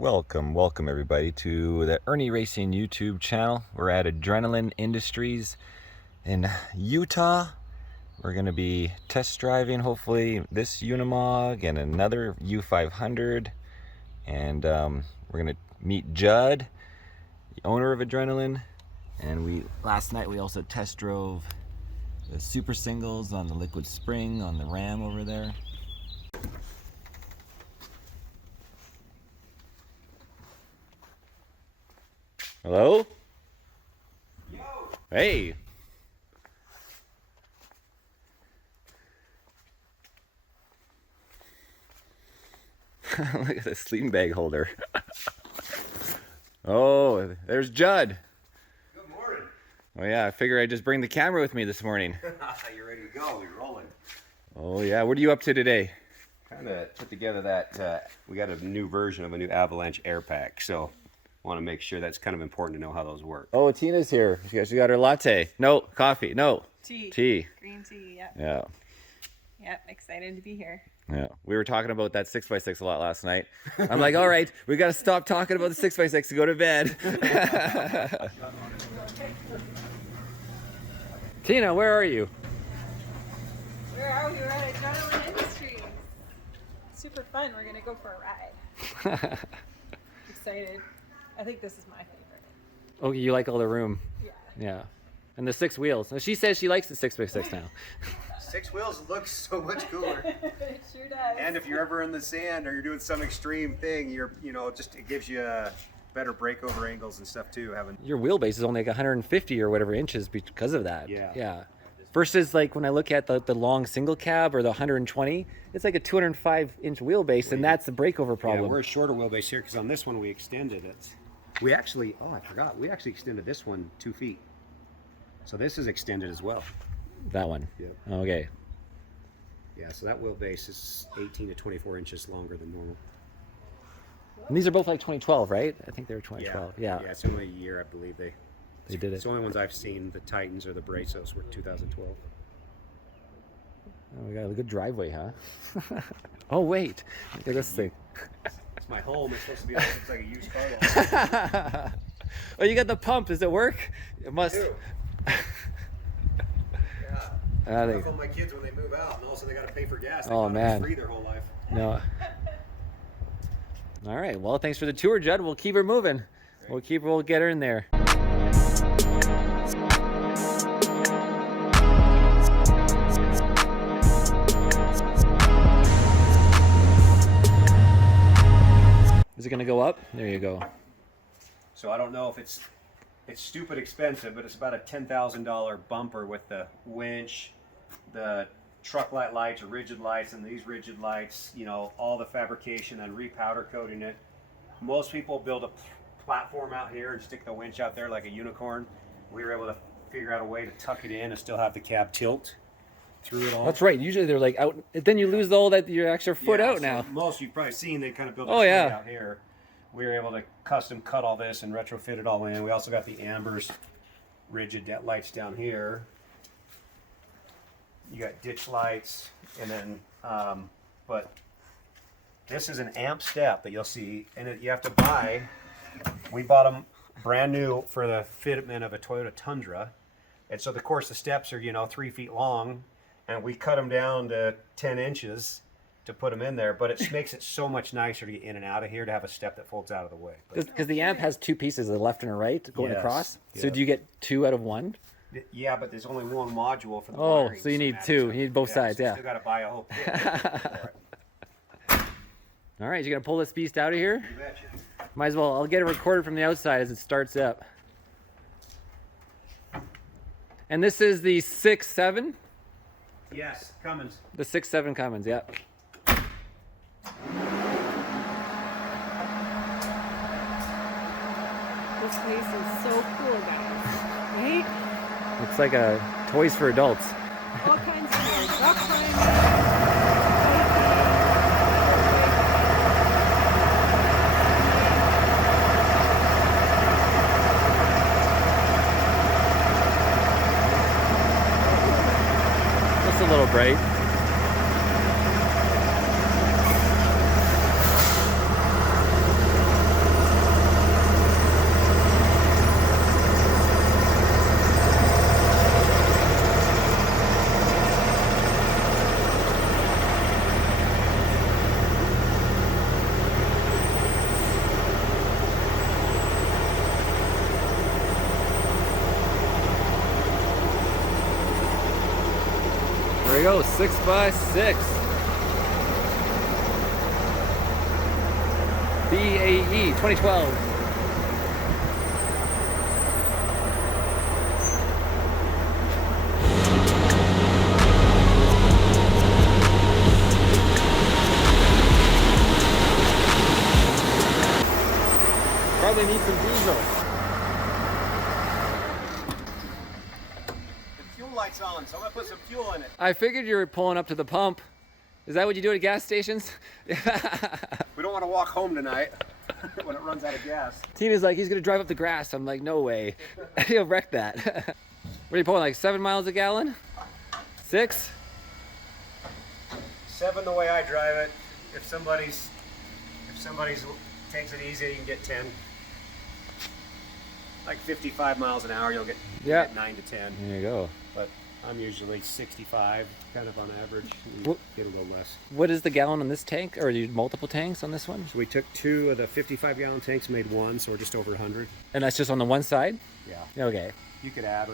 Welcome everybody to the Irnieracing YouTube channel. We're at Adrenalin Industries in Utah. We're going to be test driving hopefully this Unimog and another U500, and we're going to meet Judd, the owner of Adrenalin. And last night we also test drove the super singles on the liquid spring on the Ram over there. Hello? Yo! Hey! Look at the sleeping bag holder. Oh, there's Judd. Good morning. Oh yeah, I figured I'd just bring the camera with me this morning. You're ready to go. You're rolling. Oh yeah, what are you up to today? Kind of put together that, we got a new version of a new Avalanche air pack, so want to make sure that's kind of important to know how those work. Oh, Tina's here. She got her latte. No, coffee. No. Tea. Green tea, yep. Yeah. Yep, excited to be here. Yeah. We were talking about that 6x6 a lot last night. I'm like, all right, we got to stop talking about the 6x6 to go to bed. Tina, where are you? Where are we? We're at Adrenalin Industries. Super fun. We're going to go for a ride. Excited. I think this is my favorite. Oh, you like all the room? Yeah. Yeah. And the 6 wheels. She says she likes the 6x6 now. 6 wheels looks so much cooler. It sure does. And if you're ever in the sand or you're doing some extreme thing, it gives you better breakover angles and stuff too. Your wheelbase is only like 150 or whatever inches because of that. Yeah. Yeah. Versus like when I look at the long single cab or the 120, it's like a 205-inch wheelbase, and that's the breakover problem. Yeah, we're a shorter wheelbase here because on this one we extended it. We actually extended this one 2 feet. So this is extended as well. That one? Yep. Okay. Yeah, so that wheelbase is 18 to 24 inches longer than normal. And these are both like 2012, right? I think they were 2012. Yeah. Yeah, it's only a year, I believe they did it. It's the only ones I've seen. The Titans or the Brazos were 2012. Oh, we got a good driveway, huh? Oh, wait. Look at this thing. It's my home. It's supposed to be like a used car lot. Oh, you got the pump. Does it work? It must. Yeah. I I think. tell my kids when they move out, and all of a sudden they got to pay for gas. They Oh, thought it man. was free their whole life. No. All right. Well, thanks for the tour, Judd. We'll keep her moving. Great. We'll get her in there. Is it going to go up? There you go. So I don't know if it's stupid expensive, but it's about a $10,000 bumper with the winch, the truck light lights or rigid lights, and these rigid lights, all the fabrication and repowder coating it. Most people build a platform out here and stick the winch out there like a unicorn. We were able to figure out a way to tuck it in and still have the cab tilt through it all. That's right. Usually they're like out. Then you lose all that your extra foot out so now. Most you've probably seen they kind of build a Oh, yeah. out here. We were able to custom cut all this and retrofit it all in. We also got the Ambers rigid lights down here. You got ditch lights, and then, but this is an amp step that you'll see, and you have to buy. We bought them brand new for the fitment of a Toyota Tundra, and so of course the steps are 3 feet long, and we cut them down to 10 inches to put them in there, but it makes it so much nicer to get in and out of here to have a step that folds out of the way. Because the amp has two pieces, a left and a right, going Yes. across. So Yeah. do you get 2 out of 1? Yeah, but there's only one module for the Oh, wiring so you need schematics. 2. You need both sides, so you yeah. still got to buy a whole kit for it. All right, you gonna pull this beast out of here? You betcha. Might as well. I'll get it recorded from the outside as it starts up. And this is the 6.7? Yes, Cummins. The 6.7 Cummins, yeah. This place is so cool, guys. Right? Looks like a toys for adults. All kinds of gear. Rock climbing, Just a little bright. we go, 6x6. BAE 2012. Probably need some diesel. The fuel light's on, so I'm gonna put some fuel in it. I figured you were pulling up to the pump. Is that what you do at gas stations? We don't want to walk home tonight when it runs out of gas. Tina's like, he's gonna drive up the grass. I'm like, no way. He'll wreck that. What are you pulling, like 7 miles a gallon? 6? 7 the way I drive it. If somebody's takes it easy, you can get 10. Like 55 miles an hour, you'll get, Yeah. get 9 to 10. There you go. But I'm usually 65, kind of on average. What- Get a little less. What is the gallon on this tank? Or do you multiple tanks on this one? So we took 2 of the 55-gallon tanks, made 1, so we're just over 100. And that's just on the one side? Yeah. Okay. You could add,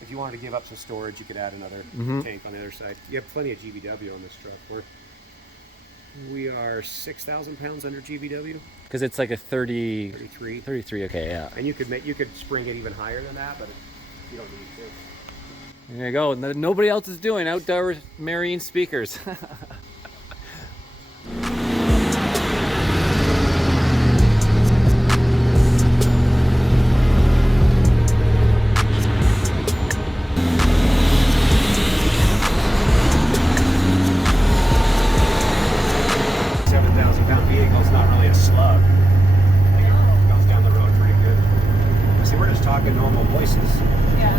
if you wanted to give up some storage, you could add another tank on the other side. You have plenty of GVW on this truck. We are 6,000 pounds under GVW. Because it's like a 33. 33, okay, yeah. And you could spring it even higher than that, but you don't need to. There you go. Nobody else is doing outdoor marine speakers. Normal voices Yeah.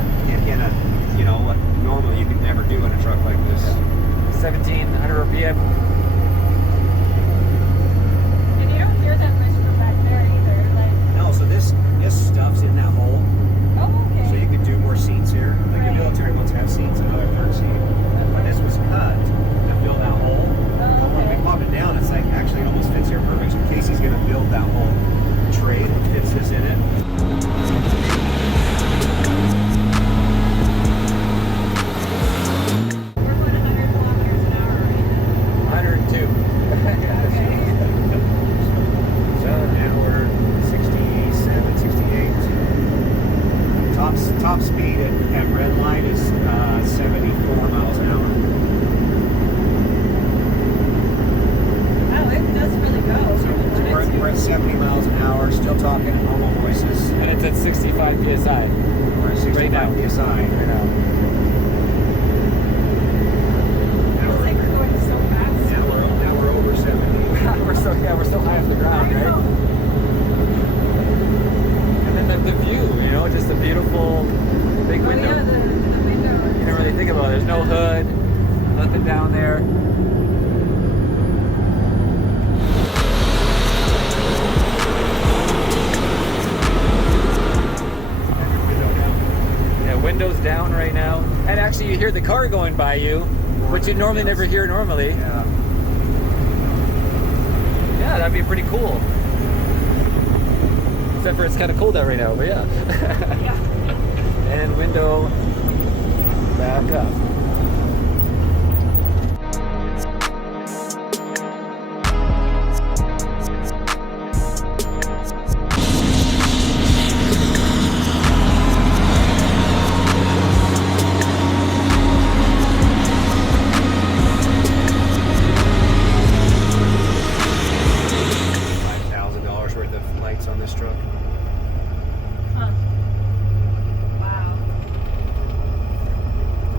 in a, you know, what normally you could never do in a truck like this. 1700 RPM. And you don't hear that much from back there either. Like, No, so this stuff's in that hole, oh, okay. so you could do more seats here. Like Right. the military ones have seats, another third seat. But this was cut to fill that hole. Oh, When we okay. pop it down, it's like actually it almost fits here perfect. So Casey's gonna build that whole tray that fits this in it. We're going 100 kilometers an hour right 102. now. Okay. So now we're 67, 68. Top speed at red light is 74 miles an hour. Wow, it does really go. So we're at 70 miles an hour, still talking normal voices. And it's at 65 PSI. We're at 65 Right now. PSI. Right now. Feels like we're going so fast. Now we're over 70. we're so high off the ground, I know. right? And then the view, you know, just a beautiful big Oh, window. yeah, the window. You don't really think about it. There's no hood, nothing down there. Yeah, windows down right now. And actually you hear the car going by you, which you normally never hear normally. Yeah. Yeah, that'd be pretty cool. Except for it's kind of cold out right now, but yeah. Yeah. And window back up. $5,000 worth of lights on this truck. Huh. Wow.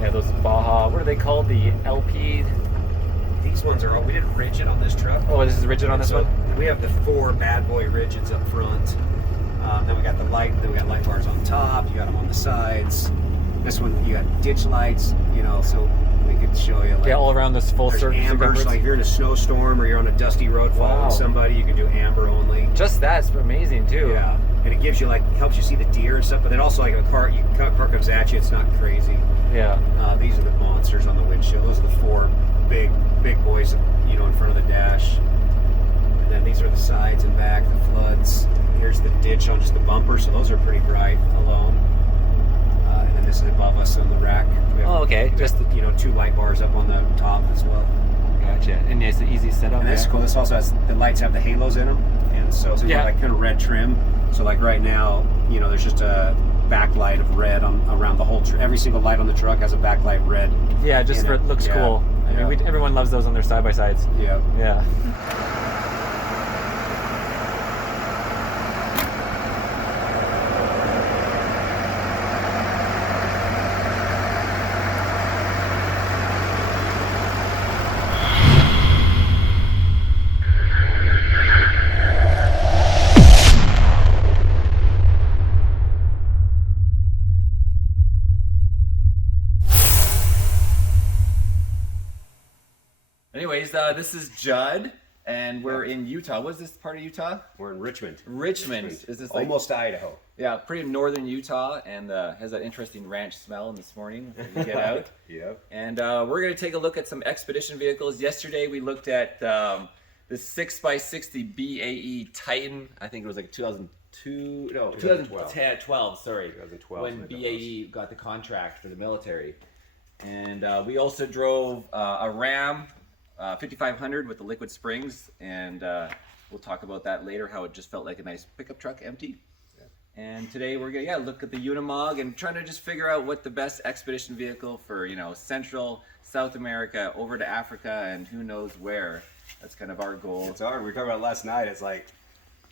Yeah, those Baja, what are they called? The LP. These ones are, we did rigid on this truck. Oh, this is rigid on this So one? we have the 4 bad boy rigids up front. Then we got the light, then we got light bars on top. You got them on the sides. This one, you got ditch lights, you know, so we could show you. Like, Yeah, all around this full there's circle. amber, so like if you're in a snowstorm or you're on a dusty road following Wow. somebody, you can do amber only. Just that's amazing too. Yeah, and it gives you like, helps you see the deer and stuff, but then also like if a car comes at you, it's not crazy. Yeah. These are the monsters on the windshield. Those are the 4 big boys, you know, in front of the dash. And then these are the sides and back, the floods. Here's the ditch on just the bumper, so those are pretty bright alone. And then This is above us on the rack. We have, Oh, okay. Just you know, 2 light bars up on the top as well. Gotcha. And it's an easy setup. And this is cool. This also has the lights have the halos in them, and so we got like kind of red trim. So like right now, you know, there's just a backlight of red around the whole. Every single light on the truck has a backlight red. Yeah, just for it looks cool. I mean, everyone loves those on their side by sides. Yeah. Yeah. Anyways, this is Judd, and we're in Utah. What's this part of Utah? We're in Richmond. Richmond. Is this like, almost Idaho? Yeah, pretty northern Utah, and has that interesting ranch smell in this morning when you get out. Yep. And we're going to take a look at some expedition vehicles. Yesterday we looked at the 6x60 BAE Titan. I think it was like 2002, no, 2012, sorry. 2012. When BAE got the contract for the military. And we also drove a RAM 5500 with the liquid springs, and we'll talk about that later, how it just felt like a nice pickup truck, empty. Yeah. And today we're gonna look at the Unimog and trying to just figure out what the best expedition vehicle for, you know, Central, South America, over to Africa, and who knows where. That's kind of our goal. It's hard. We were talking about it last night. It's like,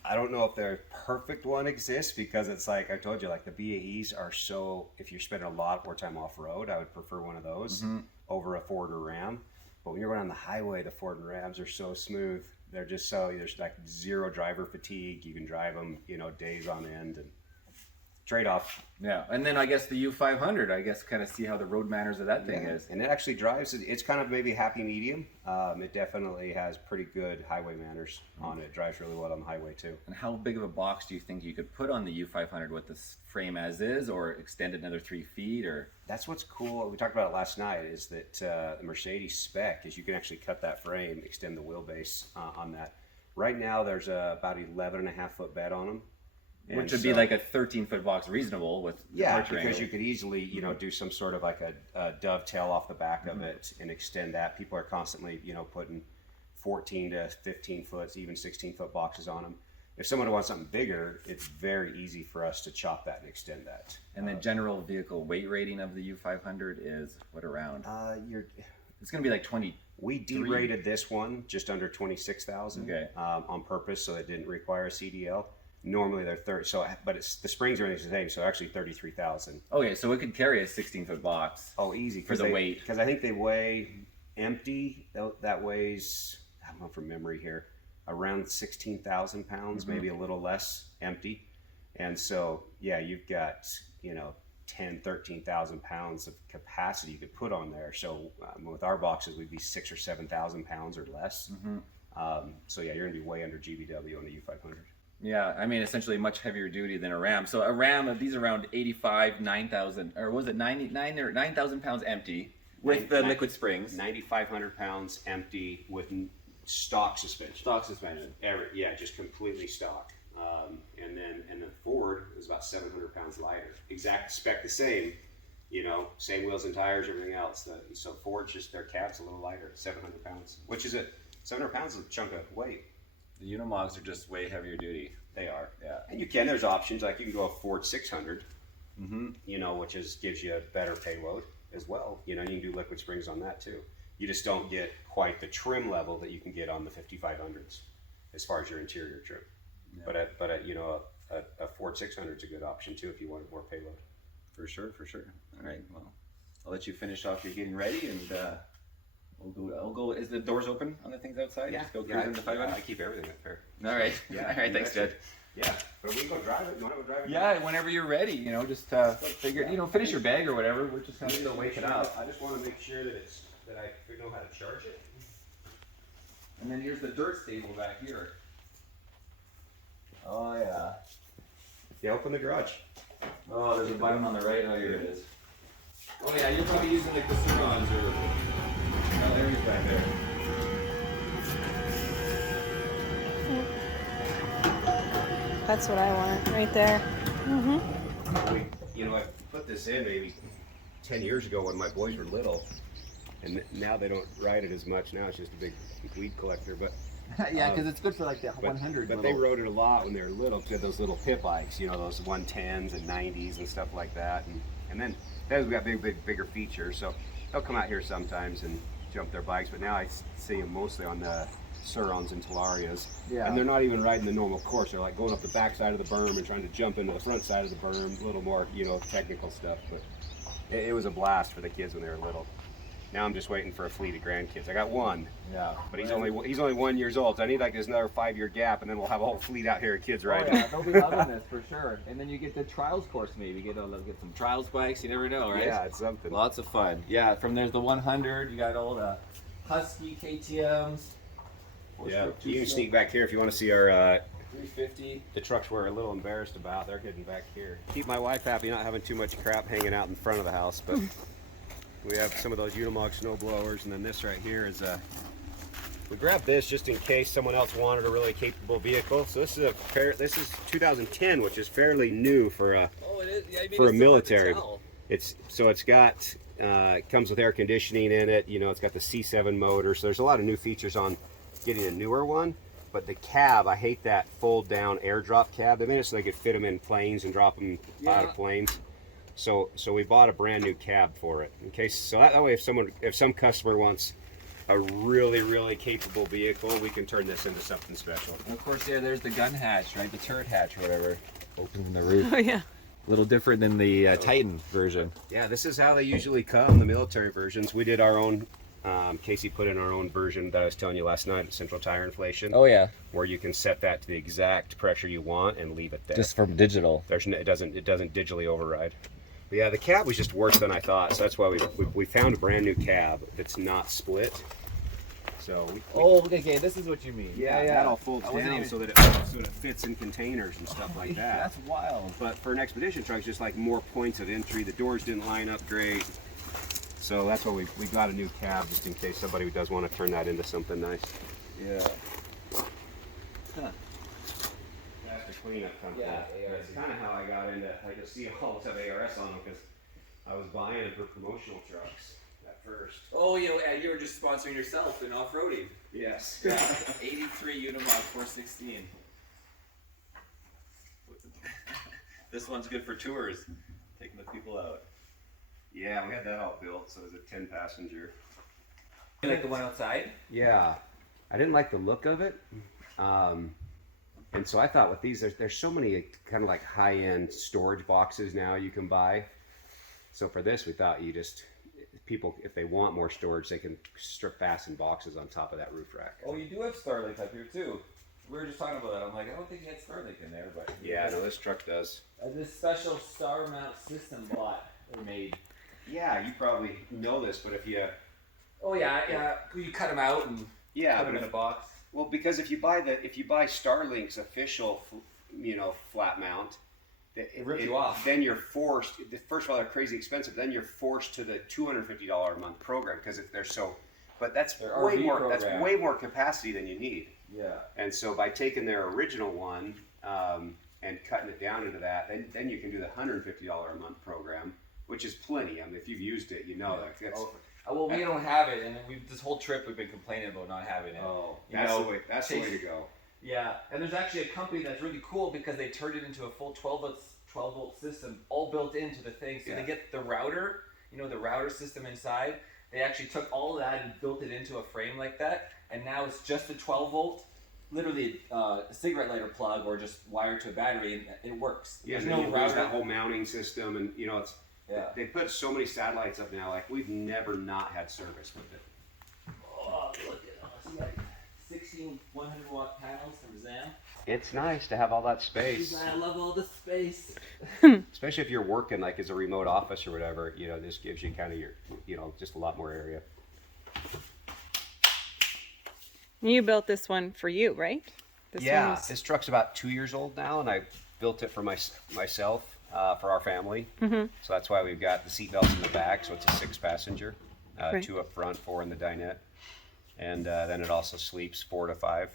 I don't know if the perfect one exists, because it's like I told you, like the BAEs are so, if you're spending a lot more time off-road, I would prefer one of those over a Ford or Ram. But when you're going on the highway, the Ford and Rams are so smooth. They're just so, there's like zero driver fatigue. You can drive them, you know, days on end, and trade-off. Yeah, and then I guess the U500, I guess kind of see how the road manners of that thing is. And it actually drives, it's kind of maybe happy medium. It definitely has pretty good highway manners on it. It drives really well on the highway too. And how big of a box do you think you could put on the U500 with this frame as is, or extend it another 3 feet, or? That's what's cool. We talked about it last night, is that the Mercedes spec is you can actually cut that frame, extend the wheelbase on that. Right now there's about 11.5-foot bed on them. Which would be like a 13-foot box, reasonable with because angle. You could easily, you know, do some sort of like a dovetail off the back of it and extend that. People are constantly, you know, putting 14 to 15 foot, even 16-foot boxes on them. If someone wants something bigger, it's very easy for us to chop that and extend that. And the general vehicle weight rating of the U500 is what, around? It's going to be like 20. We derated this one just under 26,000 on purpose, so it didn't require a CDL. Normally they're 30, so but it's the springs are the same, so actually 33,000. Okay, so it could carry a 16-foot box. Oh, easy for the weight. Because I think they weigh empty. That weighs, I don't know from memory here, around 16,000 pounds, maybe a little less empty. And so yeah, you've got, you know, 13,000 pounds of capacity you could put on there. So with our boxes, we'd be 6,000 or 7,000 pounds or less. So yeah, you're gonna be way under GVW on the U500. Yeah, I mean, essentially much heavier duty than a Ram. So a Ram of these around 85, 9,000, or was it 99 or 9,000 pounds empty with the liquid springs? 9,500 pounds empty with stock suspension. Stock suspension. Yeah, just completely stock. And then Ford is about 700 pounds lighter. Exact spec the same, you know, same wheels and tires, everything else. So Ford's just, their cab's a little lighter, 700 pounds, which is 700 pounds is a chunk of weight. The Unimogs are just way heavier duty. They are, yeah. And there's options, like you can go a Ford 600, you know, which gives you a better payload as well. You know, you can do liquid springs on that too. You just don't get quite the trim level that you can get on the 5500s as far as your interior trim. Yeah. But you know, a Ford 600 is a good option too if you wanted more payload. For sure, for sure. All right, well, I'll let you finish off your getting ready, and I'll go. Is the doors open on the things outside? Yeah. Just go cruising the 500? I keep everything up there. All right. Yeah. All right. Thanks, Judd. Yeah. But we can go drive it. You want to go drive it? Yeah. Whenever you're ready, you know, just figure, you know, finish your bag or whatever. We're just kind of still waking up. I just want to make sure that I know how to charge it. And then here's the dirt stable back here. Oh yeah. Yeah. Open the garage. Oh, there's a button on the right. Oh, here it is. Oh yeah, you're probably using like the Surons or. Oh, there he's back there. That's what I want right there. You know, I put this in maybe 10 years ago when my boys were little, and now they don't ride it as much. Now it's just a big weed collector. But Yeah, because it's good for like the 100. But they rode it a lot when they were little. They had those little pit bikes, you know, those 110s and 90s and stuff like that. And then they've got bigger features. So they'll come out here sometimes and jump their bikes. But now I see them mostly on the Surons and Talarias. Yeah. And they're not even riding the normal course. They're like going up the back side of the berm and trying to jump into the front side of the berm. A little more, you know, technical stuff. But it was a blast for the kids when they were little. Now I'm just waiting for a fleet of grandkids. I got one. Yeah. But he's only 1 year old. So I need like this another 5-year gap, and then we'll have a whole fleet out here of kids riding. Oh, yeah, they'll be loving this for sure. And then you get the trials course, maybe get some trials bikes. You never know, right? Yeah, it's something. Lots of fun. Yeah, from there's the 100. You got all the Husky KTM's. Yeah, you can sneak back here if you want to see our 350. the trucks we're a little embarrassed about. They're hidden back here. Keep my wife happy, not having too much crap hanging out in front of the house, but. We have some of those Unimog snow blowers, and then this right here is we grabbed this just in case someone else wanted a really capable vehicle. So this is this is 2010, which is fairly new for a for a military. It's got it comes with air conditioning in it. You know, it's got the C7 motor. So there's a lot of new features on getting a newer one. But the cab, I hate that fold down airdrop cab. They made it so they could fit them in planes and drop them out of planes. So we bought a brand new cab for it. In case, so that way if some customer wants a really capable vehicle, we can turn this into something special. And of course, yeah, there's the gun hatch, right? The turret hatch or whatever. Opens in the roof. Oh yeah. A little different than the Titan version. Yeah, this is how they usually come, the military versions. We did our own, Casey put in our own version that I was telling you last night, central tire inflation. Oh yeah. Where you can set that to the exact pressure you want and leave it there. Just from digital. It doesn't digitally override. But yeah, the cab was just worse than I thought, so that's why we found a brand new cab that's not split. So okay, this is what you mean. Yeah, that all folds down so that it fits in containers and stuff like that. That's wild. But for an expedition truck, it's just like more points of entry. The doors didn't line up great, so that's why we got a new cab just in case somebody does want to turn that into something nice. Yeah. Huh. That's the cleanup company. Yeah, That's kind of how I got into. Like you'll see, all have ARS on them because I was buying them for promotional trucks at first. Oh, you were just sponsoring yourself in off-roading. Yes. Yeah. 83 Unimog 416. This one's good for tours, taking the people out. Yeah, we had that all built, so it was a 10-passenger. You like the one outside? Yeah, I didn't like the look of it. And so I thought with these, there's so many kind of like high-end storage boxes now you can buy. So for this, we thought people, if they want more storage, they can fasten boxes on top of that roof rack. Oh, you do have Starlink up here too. We were just talking about that. I'm like, I don't think you had Starlink in there, but Yeah, no, this truck does. This special star mount system bot they made. Yeah, you probably know this, but if you Oh yeah. You cut them out and put them in a box. Well, because if you buy Starlink's official, flat mount, It rips you off. Then you're forced. First of all, they're crazy expensive. Then you're forced to the $250 a month program because if they're so. But that's way more. Program. That's way more capacity than you need. Yeah. And so by taking their original one and cutting it down into that, then you can do the $150 a month program, which is plenty. I mean, if you've used it, you know that. Well, we don't have it, and this whole trip we've been complaining about not having it. Oh, that's the way to go. Yeah, and there's actually a company that's really cool because they turned it into a full 12-volt system, all built into the thing. So they get the router, the router system inside. They actually took all of that and built it into a frame like that, and now it's just a 12-volt, literally a cigarette lighter plug or just wired to a battery, and it works. Yeah, there's no router. That whole mounting system, and it's. Yeah. They put so many satellites up now, like we've never not had service with it. Oh, look at us. We got 16 100-watt panels from ZAM. It's nice to have all that space. I love all the space. Especially if you're working like as a remote office or whatever, this gives you kind of your, just a lot more area. You built this one for you, right? This truck's about 2 years old now, and I built it for myself. For our family. So that's why we've got the seat belts in the back, so it's a 6-passenger, 2 up front, 4 in the dinette, and then it also sleeps 4 to 5.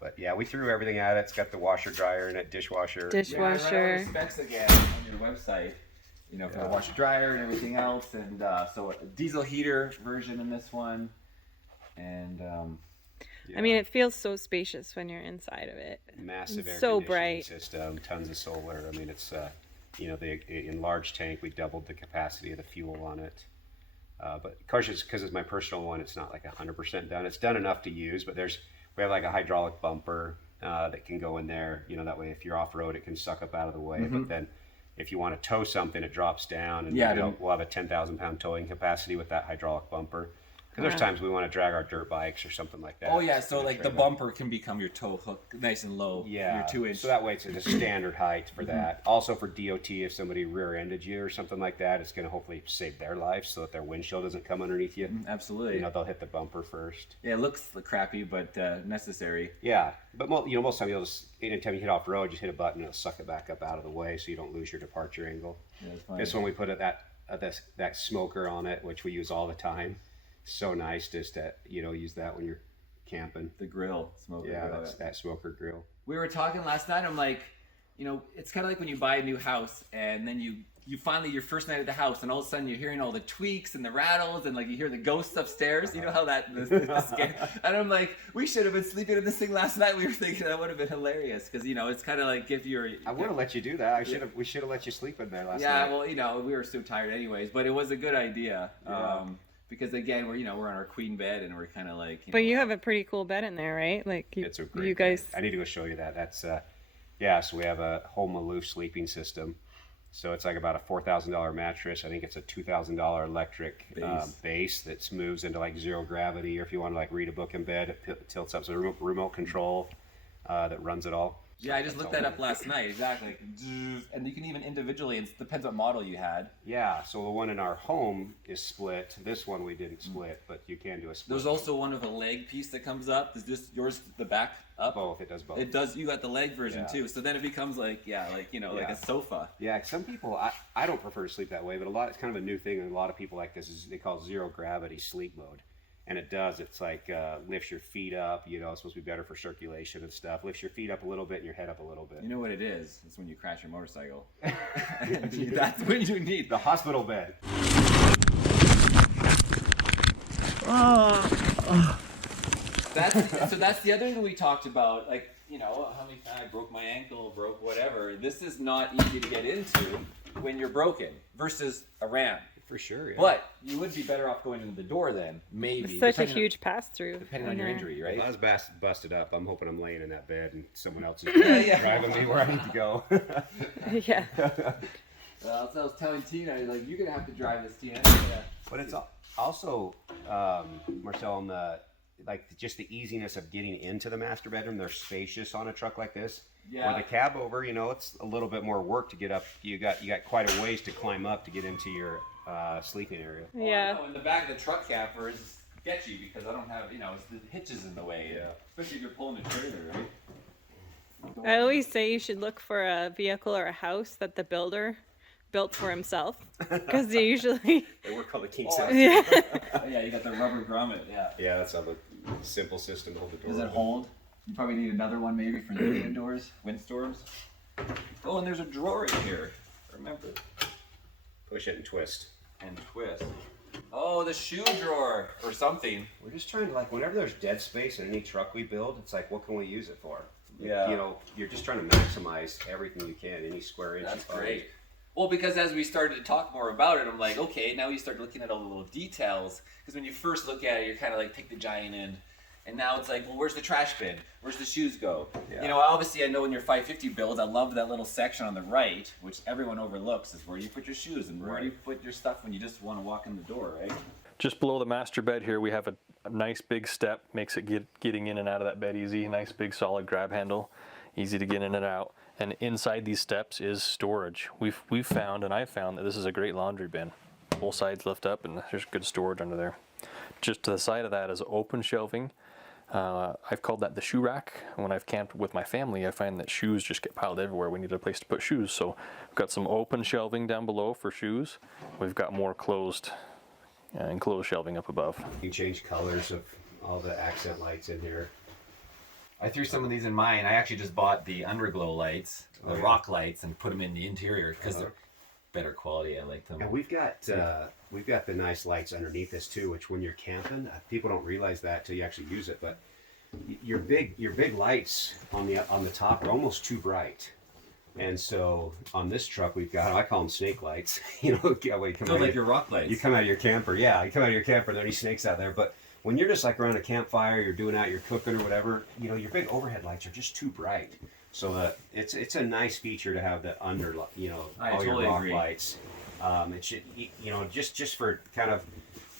But yeah, we threw everything at it. It's got the washer dryer in it, dishwasher. Yeah, I read all the specs again on your website. you know, for the washer dryer and everything else. And so a diesel heater version in this one. And I mean, it feels so spacious when you're inside of it. Massive air so conditioning bright system, tons of solar. I mean, it's you know, the enlarged tank. We doubled the capacity of the fuel on it. But of course, because it's my personal one, it's not like 100% done. It's done enough to use, but we have like a hydraulic bumper that can go in there. You know, that way if you're off road, it can suck up out of the way. But then if you want to tow something, it drops down, and we'll have a 10,000 pound towing capacity with that hydraulic bumper. Because there's times we want to drag our dirt bikes or something like that. oh yeah, so like the bumper can become your tow hook, nice and low. Yeah, your 2-inch. so that way it's a standard height for that. Also for DOT, if somebody rear-ended you or something like that, it's going to hopefully save their life so that their windshield doesn't come underneath you. Absolutely. You know, they'll hit the bumper first. Yeah, it looks crappy, but necessary. Yeah, but you know, most time you'll just, anytime you hit off road, just hit a button and it'll suck it back up out of the way so you don't lose your departure angle. Yeah, it's fine. This one we put that smoker on it, which we use all the time. So nice just to, you know, use that when you're camping. The grill smoker. Yeah, grill. that's that smoker grill. We were talking last night. I'm like, you know, it's kind of like when you buy a new house and then you finally, your first night at the house, and all of a sudden you're hearing all the tweaks and the rattles and like you hear the ghosts upstairs. You know how the scary. And I'm like, we should have been sleeping in this thing last night. We were thinking that would have been hilarious because, you know, it's kind of like if you're. I would have let you do that. We should have let you sleep in there last night. Yeah, well, you know, we were so tired anyways, but it was a good idea. Yeah. Because again, we're on our queen bed and we're kind of like. But you have a pretty cool bed in there, right? Like It's a great you guys. bed. I need to go show you that. That's so we have a home aloof sleeping system. So it's like about a $4,000 mattress. I think it's a $2,000 electric base that moves into like zero gravity, or if you want to like read a book in bed, it tilts up. So remote control that runs it all. Yeah, I just looked that up last night. Exactly. And you can even individually, it depends what model you had. Yeah, so the one in our home is split. This one we didn't split, but you can do a split. There's also one with a leg piece that comes up. Is this yours, the back up? Both, it does both. It does, you got the leg version too. So then it becomes like, like a sofa. Yeah, some people, I don't prefer to sleep that way, but it's kind of a new thing, and a lot of people like this, they call zero gravity sleep mode. And it does, it's like lifts your feet up, you know, it's supposed to be better for circulation and stuff. Lifts your feet up a little bit and your head up a little bit. You know what it is? It's when you crash your motorcycle. That's when you need the hospital bed. That's the other thing we talked about, like, you know, how many times I broke my ankle, broke whatever. This is not easy to get into when you're broken versus a RAM. For sure, yeah. But you would be better off going into the door then, maybe. It's such a huge pass through. Depending on your injury, right? Well, I was busted up. I'm hoping I'm laying in that bed and someone else is driving me where I need to go. Yeah. I was telling Tina, like, you're going to have to drive this, Tina. Yeah. But it's also, Marcel, on just the easiness of getting into the master bedroom. They're spacious on a truck like this. Yeah. Where the cab over, you know, it's a little bit more work to get up. You got quite a ways to climb up to get into your sleeping area. Yeah. Oh, in the back of the truck camper is sketchy because I don't have, you know, it's the hitches in the way. Yeah. Especially if you're pulling a trailer, right? I always say you should look for a vehicle or a house that the builder built for himself, because they usually. They work called the king size. Yeah. Oh, yeah, you got the rubber grommet. Yeah. Yeah, that's a simple system to hold the door. Does it open. hold? You probably need another one maybe for the indoors, windstorms. Oh, and there's a drawer in here. Remember. Push it and twist. And twist. Oh, the shoe drawer or something. We're just trying to, like, whenever there's dead space in any truck we build, it's like, what can we use it for? Yeah. You know, you're just trying to maximize everything you can, any square inch. That's you find. great. Well, because as we started to talk more about it, I'm like, okay, now you start looking at all the little details. Because when you first look at it, you're kind of like, take the giant end. And now it's like, well, where's the trash bin? Where's the shoes go? Yeah. You know, obviously I know in your 550 build, I love that little section on the right, which everyone overlooks, is where you put your shoes and where you put your stuff when you just want to walk in the door, right? Just below the master bed here, we have a nice big step, makes it getting in and out of that bed easy. Nice big solid grab handle, easy to get in and out. And inside these steps is storage. We've found, and I've found, that this is a great laundry bin. Both sides lift up and there's good storage under there. Just to the side of that is open shelving. I've called that the shoe rack. When I've camped with my family, I find that shoes just get piled everywhere. We need a place to put shoes. So we've got some open shelving down below for shoes. We've got more enclosed shelving up above. You change colors of all the accent lights in here. I threw some of these in mine. I actually just bought the underglow lights, the rock lights, and put them in the interior because better quality. I like them. And we've got the nice lights underneath this too, which when you're camping, people don't realize that till you actually use it. But your big lights on the top are almost too bright. And so on this truck we've got, I call them snake lights. You know, you come out like your rock lights. You come out of your camper, yeah. You come out of your camper, and there are any snakes out there. But when you're just like around a campfire, you're doing out, you're cooking or whatever, you know, your big overhead lights are just too bright. So it's a nice feature to have that under, you know, all your rock lights. It should, you know, just for kind of,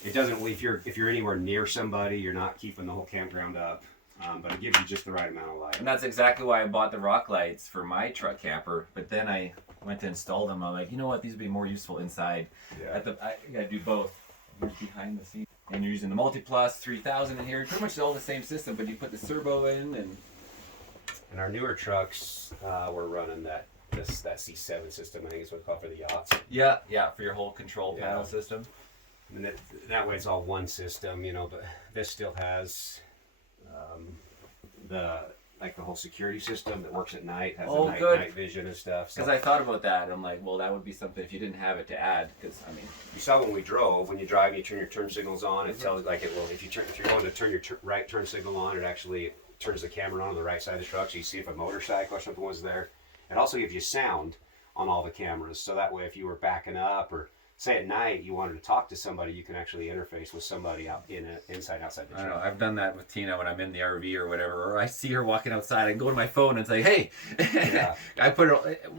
it doesn't, if you're anywhere near somebody, you're not keeping the whole campground up. But it gives you just the right amount of light. And that's exactly why I bought the rock lights for my truck camper. But then I went to install them. I'm like, you know what? These would be more useful inside. Yeah. I gotta do both. Here's behind the scenes. And you're using the Multiplus 3000 in here. Pretty much all the same system, but you put the servo in. And our newer trucks, we're running that C7 system. I think is what it's called for the yachts. Yeah, for your whole control panel system. And that way it's all one system, you know. But this still has the whole security system that works at night, has the night vision and stuff. Because I thought about that, and I'm like, well, that would be something if you didn't have it to add. Because I mean, you saw when we drove, when you drive, you turn your turn signals on. It tells like it will. If you're going to turn your right turn signal on, it actually turns the camera on the right side of the truck, so you see if a motorcycle or something was there. It also gives you sound on all the cameras, so that way if you were backing up or say at night you wanted to talk to somebody, you can actually interface with somebody out inside outside the truck. I don't know. I've done that with Tina when I'm in the RV or whatever, or I see her walking outside. I go to my phone and say, "Hey," Yeah. I put it.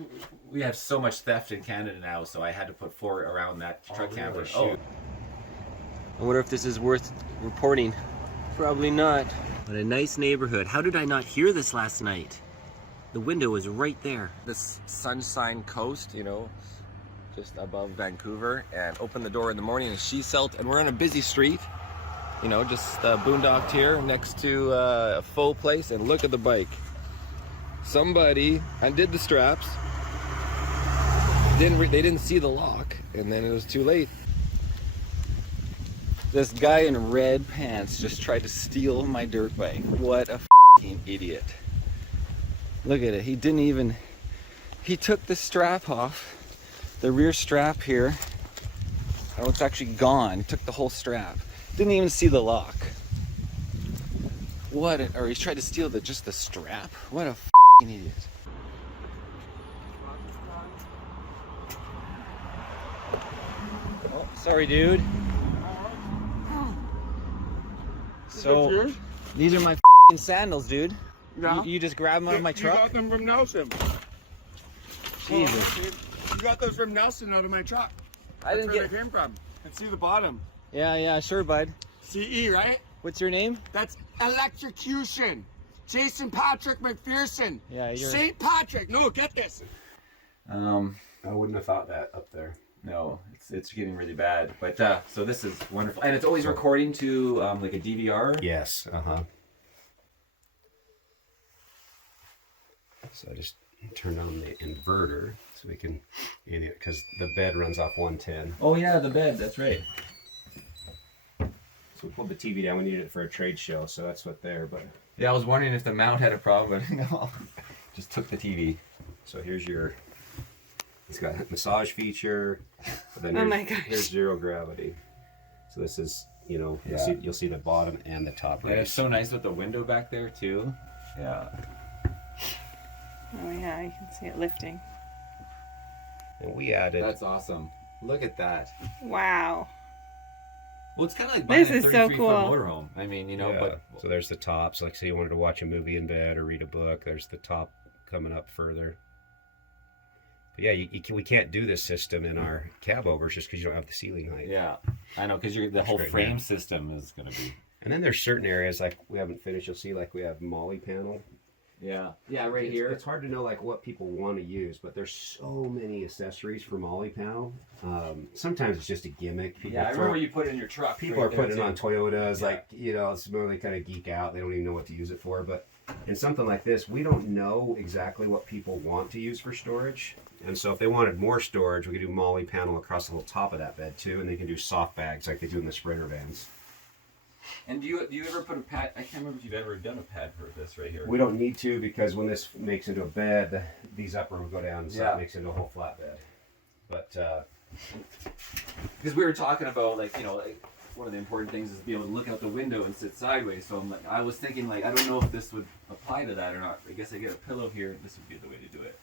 We have so much theft in Canada now, so I had to put 4 around that truck camper. Oh. I wonder if this is worth reporting. Probably not. But a nice neighborhood. How did I not hear this last night? The window was right there. This Sunshine Coast, you know, just above Vancouver, and open the door in the morning and she's out, and we're on a busy street, you know, just boondocked here next to a faux place, and look at the bike. Somebody undid the straps, they didn't see the lock, and then it was too late. This guy in red pants just tried to steal my dirt bike. What a f***ing idiot. Look at it, he took the strap off. The rear strap here, oh, it's actually gone. He took the whole strap. Didn't even see the lock. Or he's tried to steal just the strap. What a f***ing idiot. Oh, sorry, dude. So, these are my f***ing sandals, dude. Yeah. You just grab them out of my truck? You got them from Nelson. Jesus. You got those from Nelson out of my truck. I didn't That's where get... they came from. And see the bottom. Yeah, sure, bud. CE, right? What's your name? That's electrocution. Jason Patrick McPherson. Yeah, you're... St. Patrick. No, get this. I wouldn't have thought that up there. No, it's getting really bad. But so this is wonderful, and it's always recording to like a DVR. Yes. So I just turned on the inverter so we can, because the bed runs off 110. Oh yeah, the bed. That's right. So we pulled the TV down. We needed it for a trade show, so that's what there. But Yeah, I was wondering if the mount had a problem, but no, just took the TV. so here's your. It's got a massage feature. But then Oh my gosh. Here's zero gravity. So this is, you know, Yeah. you'll see the bottom and the top. And it's so nice with the window back there too. Yeah. Oh yeah, you can see it lifting. And we added. That's awesome. Look at that. Wow. Well, it's kind of like buying This a is so 33-foot cool. motorhome. I mean, you know, Yeah. but So there's the top. So like say you wanted to watch a movie in bed or read a book, there's the top coming up further. But yeah, we can't do this system in our cab overs just because you don't have the ceiling height. yeah, I know, because the whole great, frame yeah. system is going to be. And then there's certain areas like we haven't finished. You'll see like we have Molly panel. Yeah, right It's- here. It's hard to know like what people want to use, but there's so many accessories for Molly panel. Sometimes it's just a gimmick. People Yeah, I remember you put it in your truck. People right are putting it there, on too. Toyotas, Yeah. like, you know, it's more they kind of geek out. They don't even know what to use it for. But in something like this, we don't know exactly what people want to use for storage. And so if they wanted more storage, we could do Molly panel across the whole top of that bed too. And they can do soft bags like they do in the Sprinter vans. And do you ever put a pad? I can't remember if you've ever done a pad for this right here. We don't need to because when this makes into a bed, these upper will go down, so Yeah. it makes it into a whole flat bed. But Because we were talking about, like, you know, like, one of the important things is to be able to look out the window and sit sideways. So I'm like, I was thinking, like, I don't know if this would apply to that or not. I guess I get a pillow here. This would be the way to do it.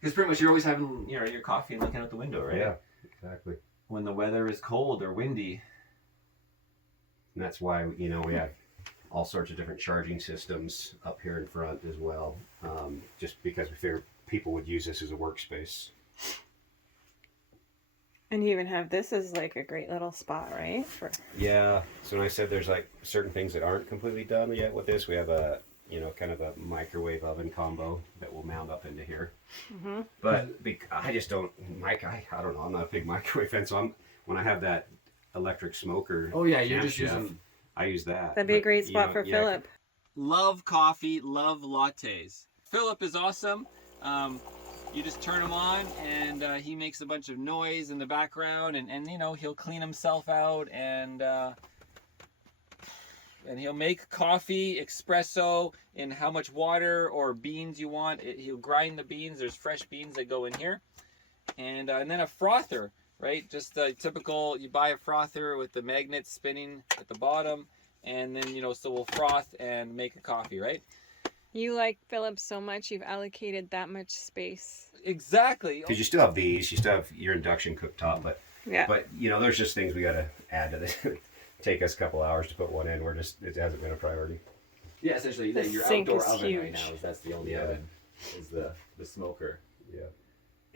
Because pretty much you're always having, you know, your coffee and looking out the window, right? yeah, exactly. When the weather is cold or windy. And that's why, you know, we have all sorts of different charging systems up here in front as well. Just because we figured people would use this as a workspace. And you even have this as like a great little spot, right? For Yeah. So when I said there's like certain things that aren't completely done yet with this, we have a, you know, kind of a microwave oven combo that will mount up into here. mm-hmm. But I just don't, I don't know, I'm not a big microwave fan, so when I have that electric smoker. Oh yeah, you're Camp just Chef, using. I use that. That'd be a But, great you spot know, for yeah, Philip. Love coffee, love lattes. Philip is awesome. You just turn him on and he makes a bunch of noise in the background and you know, he'll clean himself out and he'll make coffee, espresso, in how much water or beans you want. He'll grind the beans. There's fresh beans that go in here. And then a frother, right? Just typical, you buy a frother with the magnet spinning at the bottom. And then, you know, so we'll froth and make a coffee, right? You like Philip so much, you've allocated that much space. Exactly. Because you still have these, you still have your induction cooktop, but Yeah. But you know, there's just things we got to add to this. Take us a couple hours to put one in. It hasn't been a priority. Yeah, essentially, The your sink outdoor is oven huge. right now is that's the only Yeah. oven, is the smoker. Yeah.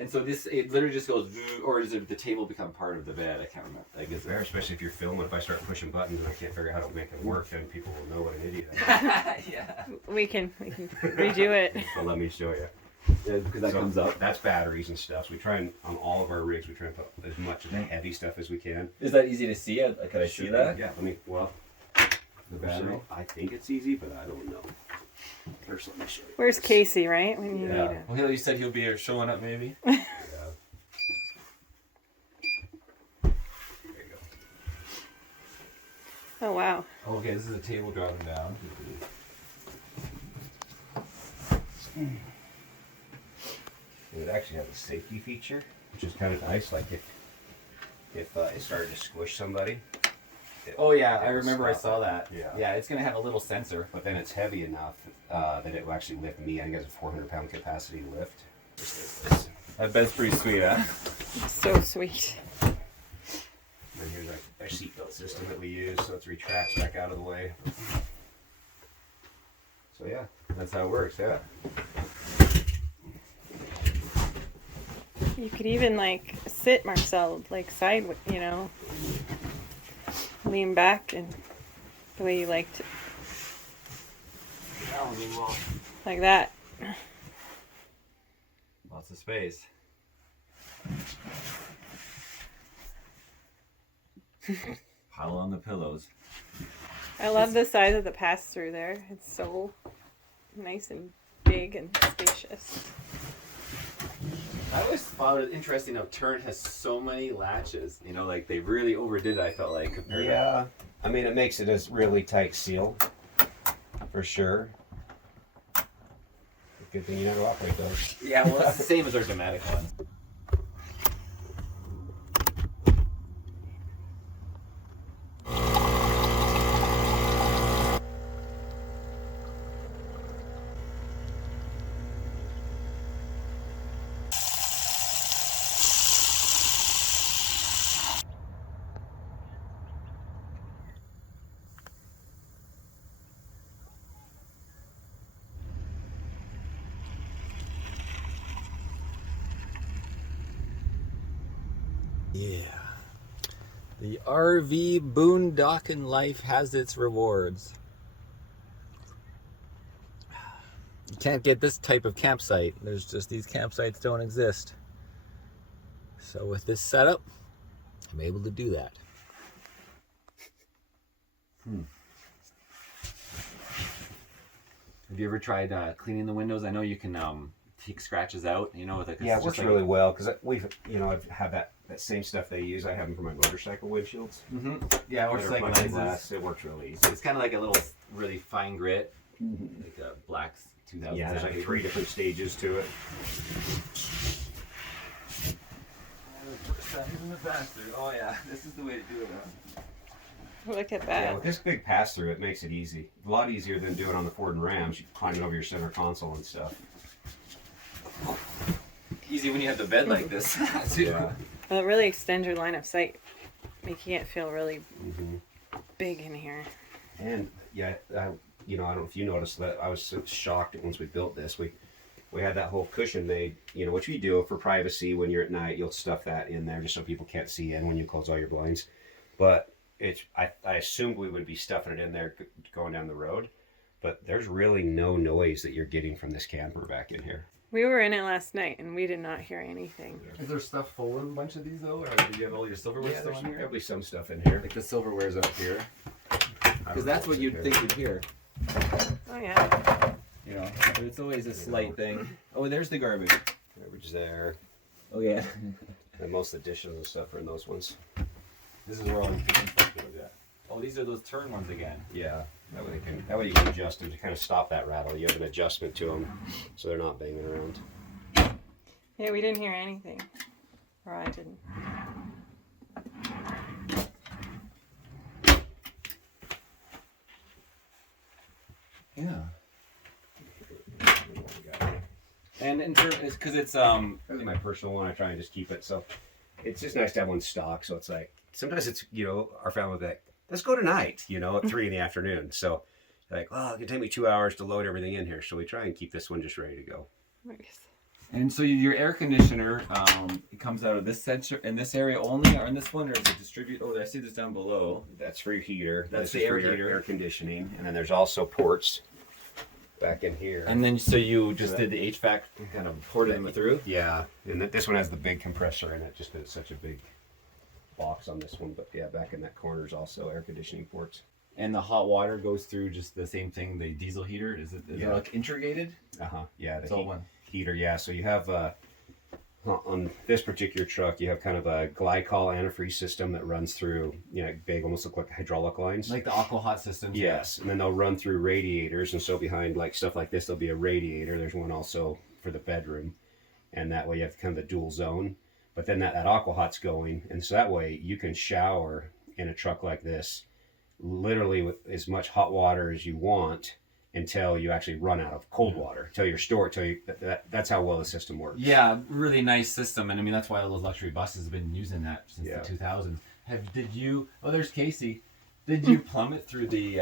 And so this, it literally just goes, or does the table become part of the bed? I can't remember. I guess. There, especially if you're filming. If I start pushing buttons and I can't figure out how to make it work, then people will know what an idiot I am. Yeah. We can redo it. So let me show you. Yeah, because that So comes up. That's batteries and stuff. So we try and on all of our rigs, we try and put as much of the heavy stuff as we can. Is that easy to see? Can I see Should that? be. Yeah. Let me. Well, The battery. I think it's easy, but I don't know. First, let me show you. Where's this. Casey, right? When you Yeah. need him. Well, you said he'll be showing up maybe. Yeah. There you go. Oh, wow. Okay, this is a table dropping down. And it actually has a safety feature, which is kind of nice. Like if it started to squish somebody. Oh yeah, it I will remember I stop saw it. that. Yeah. Yeah, it's gonna have a little sensor. But then it's heavy enough that it will actually lift me. I think it has a 400-pound capacity lift. That bed's pretty sweet, huh? So sweet. And here's our seatbelt system that we use, so it retracts back out of the way. So yeah, that's how it works. Yeah. You could even like sit, Marcel, like sideways, you know, lean back and the way you like to, Yeah, I mean, well, like that. lots of space. Pile on the pillows. I love the size of the pass-through there. It's so nice and big and spacious. I always found it interesting how Turn has so many latches. You know, like they really overdid it, I felt like, compared Yeah. I mean, it makes it a really tight seal, for sure. Good thing you know how to operate those. to. Yeah, well, it's the same as our Dematic one. Yeah. The RV boondocking life has its rewards. You can't get this type of campsite. There's just, these campsites don't exist. So with this setup, I'm able to do that. Have you ever tried cleaning the windows? I know you can take scratches out, you know, with like Yeah, it works really well because I've had that same stuff they use. I have them for my motorcycle windshields. Mm-hmm. Yeah, or That it's are like plexiglass. lenses. It works really easy. It's kind of like a little really fine grit, like a black 2000. Yeah, there's like 3 different stages to it. Using the pass-through. Oh yeah, this is the way to do it. Look at Yeah, that. with this big pass through, it makes it easy. A lot easier than doing on the Ford and Rams. You climb it over your center console and stuff. Easy when you have the bed like this. too. Yeah. Well, it really extends your line of sight, making it feel really big in here. And yeah, I don't know if you noticed that I was so shocked that once we built this, we had that whole cushion made, which we do for privacy. When you're at night, you'll stuff that in there just so people can't see in when you close all your blinds. But I assumed we would be stuffing it in there going down the road, but there's really no noise that you're getting from this camper back in here. We were in it last night and we did not hear anything. Is there stuff full in a bunch of these though, or do you have all your silverware still in here? There'll be some stuff in here. Like the silverware's up here, because that's what you'd think you'd hear. Oh yeah. But it's always a slight thing. Oh, there's the garbage. Garbage there. Oh yeah. And most of the dishes and stuff are in those ones. This is where all the kitchen stuff goes. Yeah. Oh, these are those turn ones again. Yeah, that way you can adjust them to kind of stop that rattle. You have an adjustment to them, so they're not banging around. Yeah, we didn't hear anything. Or I didn't. Yeah. And in turn, because it's That's my personal one. I try and just keep it. So it's just nice to have one stock. So it's like sometimes it's our family will be like, let's go tonight. At 3 in the afternoon. So like, well, it can take me 2 hours to load everything in here. So we try and keep this one just ready to go. Nice. And so your air conditioner, it comes out of this sensor in this area only, or in this one, or is it distribute? Oh, I see this down below. That's for your heater. That's This the is for air your heater. air conditioning, and then there's also ports back in here. And then so you just did the HVAC, kind of ported them through. Yeah, and this one has the big compressor in it. Just that it's such a big box on this one. But yeah, back in that corner is also air conditioning ports. And the hot water goes through just the same thing. The diesel heater is it like integrated? Yeah, It's all one. heater. Yeah, so you have on this particular truck, you have kind of a glycol antifreeze system that runs through, big, almost look like hydraulic lines. Like the aqua hot systems. Yes, and then they'll run through radiators, and so behind like stuff like this, there'll be a radiator. There's one also for the bedroom, and that way you have kind of the dual zone. But then that aqua hot's going, and so that way you can shower in a truck like this, literally with as much hot water as you want, until you actually run out of cold water, until you're stored, that's how well the system works. Yeah, really nice system, and I mean that's why all those luxury buses have been using that since Yeah. the 2000s. Oh, there's Casey. Did you plumb it through the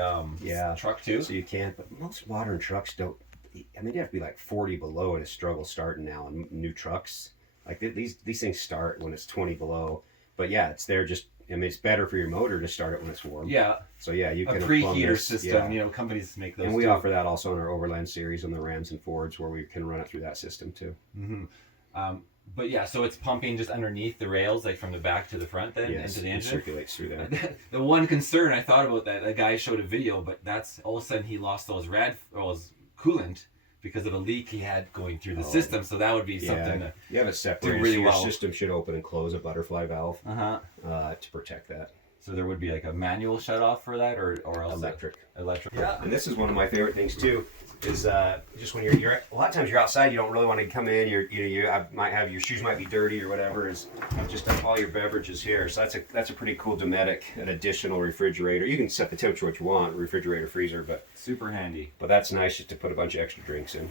truck too? So you can't, but most modern trucks don't. I mean, you have to be like 40 below to struggle starting now in new trucks. Like these things start when it's 20 below. But yeah, it's there just. I mean, it's better for your motor to start it when it's warm. Yeah. So yeah, you A can preheater this, system. yeah. Companies make those. And we too. offer that also in our Overland series on the Rams and Fords, where we can run it through that system too. Mm-hmm. But yeah, so it's pumping just underneath the rails, like from the back to the front, then Yes, into the it engine. circulates through that. The one concern I thought about that, a guy showed a video, but that's all of a sudden he lost those coolant because of a leak he had going through the system. So that would be something. Yeah, you have it separated. really so your well. system should open and close a butterfly valve To protect that. So there would be like a manual shut off for that, or else Electric. Electric. Yeah, and this is one of my favorite things too. Is just when you're a lot of times you're outside, you don't really want to come in. You might have your shoes might be dirty or whatever. Is just dump all your beverages here. So that's a pretty cool Dometic, an additional refrigerator. You can set the temperature what you want, refrigerator, freezer, but Super handy. that's nice just to put a bunch of extra drinks in.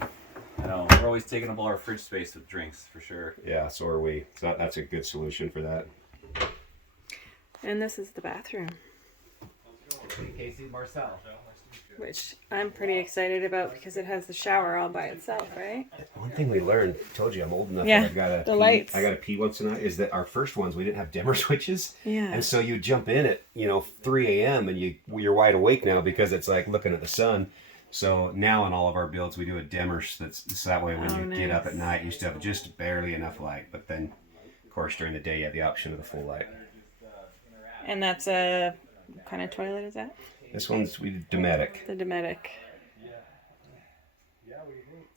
I know we're always taking up all our fridge space with drinks for sure. Yeah, so are we. So that's a good solution for that. And this is the bathroom, Casey, Marcel. which I'm pretty excited about because it has the shower all by itself, right? One thing we learned, told you I'm old enough Yeah, that I've got to the pee. lights. I got to pee once a night. Is that our first ones we didn't have dimmer switches? Yeah. And so you jump in at 3 a.m. and you're wide awake now because it's like looking at the sun. So now in all of our builds we do a dimmer so that way when you get up at night you still have just barely enough light. But then of course during the day you have the option of the full light. And that's a what kind of toilet is that? This one's we did Dometic. The Dometic.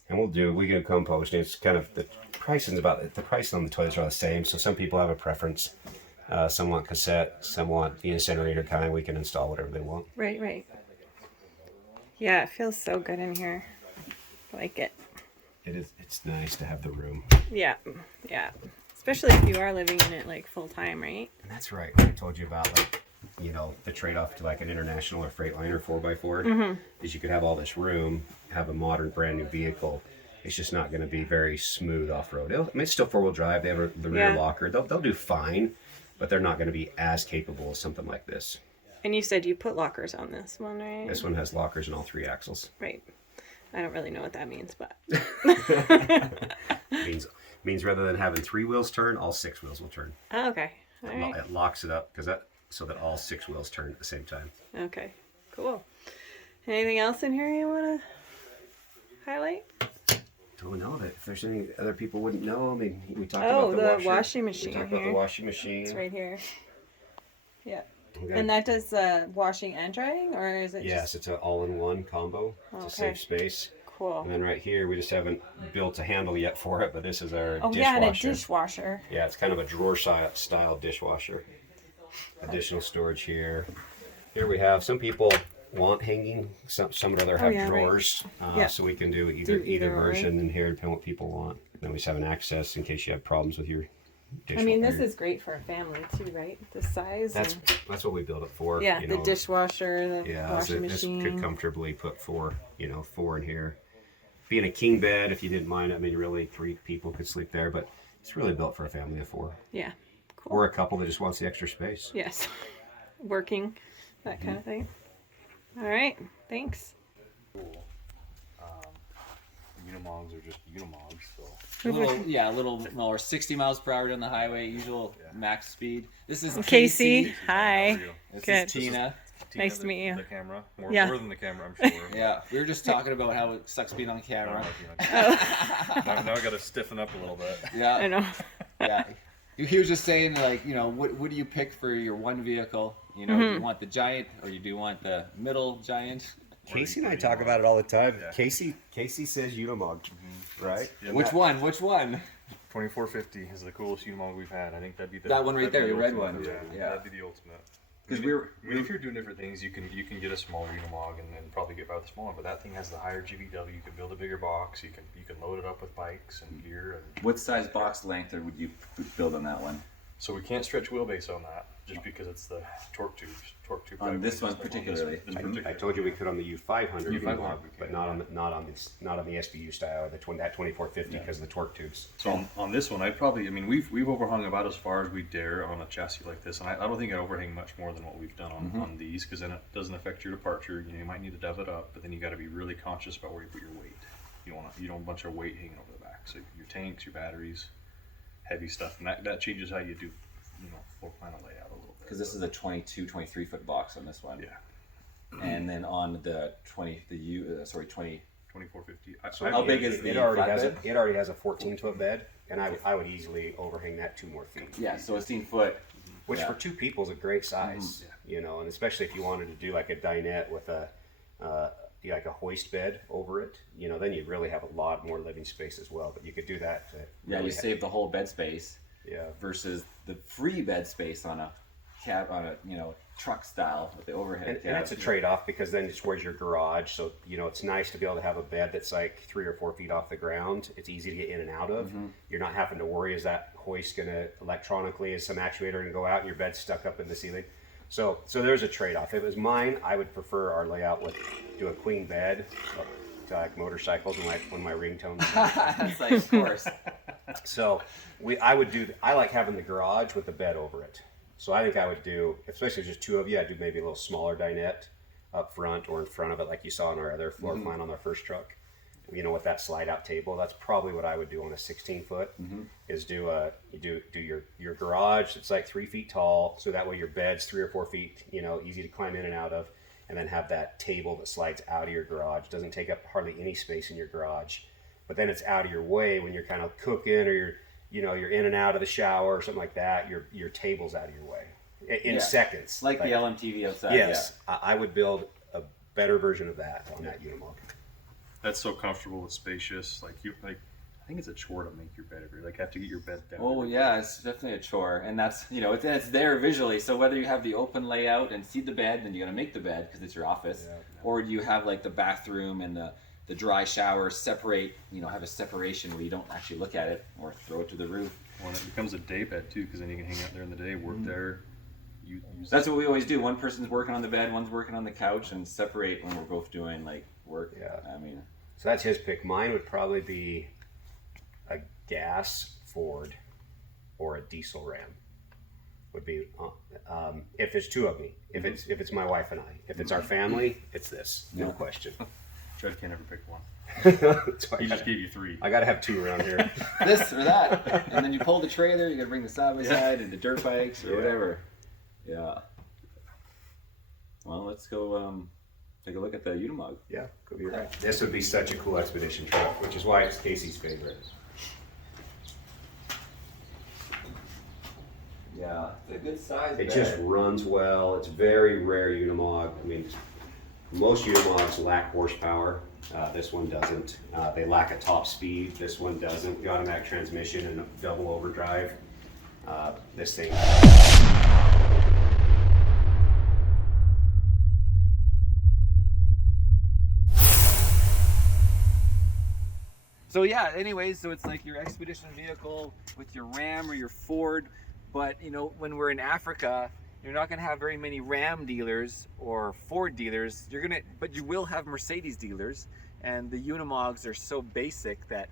And we do compost. And it's kind of the price on the toilets are the same. So some people have a preference. Some want cassette, some want the incinerator kind. We can install whatever they want. Right. Yeah, it feels so good in here. I like it. It's nice to have the room. Yeah. Especially if you are living in it like full time, right? And that's right. I told you about like, you know, the trade-off to like an International or Freightliner 4x4 is you could have all this room, have a modern brand new vehicle. It's just not going to be very smooth off-road. I mean, it's still four-wheel drive. They have the rear locker. They'll do fine, but they're not going to be as capable as something like this. And you said you put lockers on this one, right? This one has lockers in all three axles. Right. I don't really know what that means, but means rather than having 3 wheels turn, all 6 wheels will turn. oh, okay. All right. It locks it up so that all 6 wheels turn at the same time. Okay. Cool. Anything else in here you want to highlight? Don't know that if there's any other people wouldn't know. I mean, we talked Oh, about the washing machine We talked here. about the washing machine. It's right here. Yeah. Okay. And that does washing and drying, or is it Yes, just... it's an all-in-one combo. It's a safe space. Cool. And then right here, we just haven't built a handle yet for it, but this is our Oh, dishwasher. yeah, and a dishwasher. Yeah, it's kind of a drawer-style dishwasher. Additional storage here. Here we have, some people want hanging, some would rather have drawers. So we can do either version in here, depending on what people want. Then we just have an access in case you have problems with your dishwasher. I mean, this is great for a family too, right? This size. That's what we built it for. Yeah, you the know. dishwasher, the washing This machine. could comfortably put four in here. Being a king bed, if you didn't mind, I mean, really 3 people could sleep there, but it's really built for a family of 4. Yeah, cool. Or a couple that just wants the extra space. Yes, working, that kind of thing. All right, thanks. Cool. Unimogs are just Unimogs, so. A little more 60 miles per hour down the highway, usual max speed. This is Casey, hi. This Good. is Tina. Nice to meet you. The camera, more than the camera, I'm sure. Yeah, we were just talking about how it sucks being on camera. Now I got to stiffen up a little bit. Yeah, I know. yeah. He was just saying, like, you know, what do you pick for your one vehicle? You know, do you want the giant or you do want the middle giant? Casey and I talk about it all the time. Yeah. Casey says Unimog, right? Yeah, Which one? 2450 is the coolest Unimog we've had. I think that'd be That one right there, the red one. Yeah, that'd be the ultimate. Because if you're doing different things, you can get a smaller Unimog and probably get by with a smaller. But that thing has the higher GVW. You can build a bigger box. You can load it up with bikes and gear. And what size box length would you build on that one? so we can't stretch wheelbase on that just because it's the torque tube. On this one particularly. I told you we could on the U500, but not on the SBU style, that 2450 because of the torque tubes. So on this one, we've overhung about as far as we dare on a chassis like this, and I don't think I overhang much more than what we've done on these, because then it doesn't affect your departure. You might need to dev it up, but then you got to be really conscious about where you put your weight. You don't want a bunch of weight hanging over the back. So your tanks, your batteries, heavy stuff, and that changes how you do, floor plan and layout a little bit. Because this is a 23 foot box on this one. Yeah. And then on the 2450. So how big is the it already has a 14-foot bed, and I would easily overhang that 2 more feet. Yeah, so a 16 foot. Which for 2 people is a great size, and especially if you wanted to do like a dinette with like a hoist bed over it, then you'd really have a lot more living space as well. But you could do that. You save the whole bed space. Yeah. Versus the free bed space on a truck style with the overhead. And that's a trade-off, because then it's where's your garage. So it's nice to be able to have a bed that's like 3 or 4 feet off the ground. It's easy to get in and out of. You're not having to worry, is that hoist gonna electronically, is some actuator gonna go out and your bed's stuck up in the ceiling. So there's a trade-off. If it was mine, I would prefer our layout with do a queen bed, to like motorcycles when my ringtone. That's like, of course. So I like having the garage with the bed over it. So I think I would do, especially if there's 2 of you, I'd do maybe a little smaller dinette up front or in front of it, like you saw in our other floor plan on our first truck. With that slide out table, that's probably what I would do on a 16-foot. Is do your garage. It's like 3 feet tall, so that way your bed's 3 or 4 feet, easy to climb in and out of, and then have that table that slides out of your garage. Doesn't take up hardly any space in your garage, but then it's out of your way when you're kind of cooking or you're in and out of the shower or something like that. Your table's out of your way in seconds. Like the LMTV outside. Yes, yeah. I would build a better version of that on that Unimog. That's so comfortable. It's spacious. I think it's a chore to make your bed every. Have to get your bed down. Oh yeah, it's definitely a chore, and that's it's there visually. So whether you have the open layout and see the bed, then you're gonna make the bed because it's your office, or do you have like the bathroom and the dry shower separate? Have a separation where you don't actually look at it or throw it to the roof. Well, it becomes a day bed too, because then you can hang out there in the day, work there. That's what we always do. One person's working on the bed, one's working on the couch, and separate when we're both doing like work. Yeah. I mean, So that's his pick. Mine would probably be a gas Ford or a diesel Ram. Would be if it's two of me. If it's my wife and I. If it's our family, it's this. No question. Judd can't ever pick one. So He just gave you 3. I gotta have 2 around here. this or that, and then you pull the trailer. You got to bring the side by side and the dirt bikes or whatever. Yeah. Well, let's go take a look at the Unimog. Yeah, could be right. This would be such a cool expedition truck, which is why it's Casey's favorite. Yeah, it's a good size. It just runs well. It's very rare Unimog. I mean, most Unimogs lack horsepower. This one doesn't. They lack a top speed. This one doesn't. The automatic transmission and a double overdrive. This thing. So yeah, anyways, so it's like your expedition vehicle with your Ram or your Ford, but you know, when we're in Africa, you're not gonna have very many Ram dealers or Ford dealers. But you will have Mercedes dealers, and the Unimogs are so basic that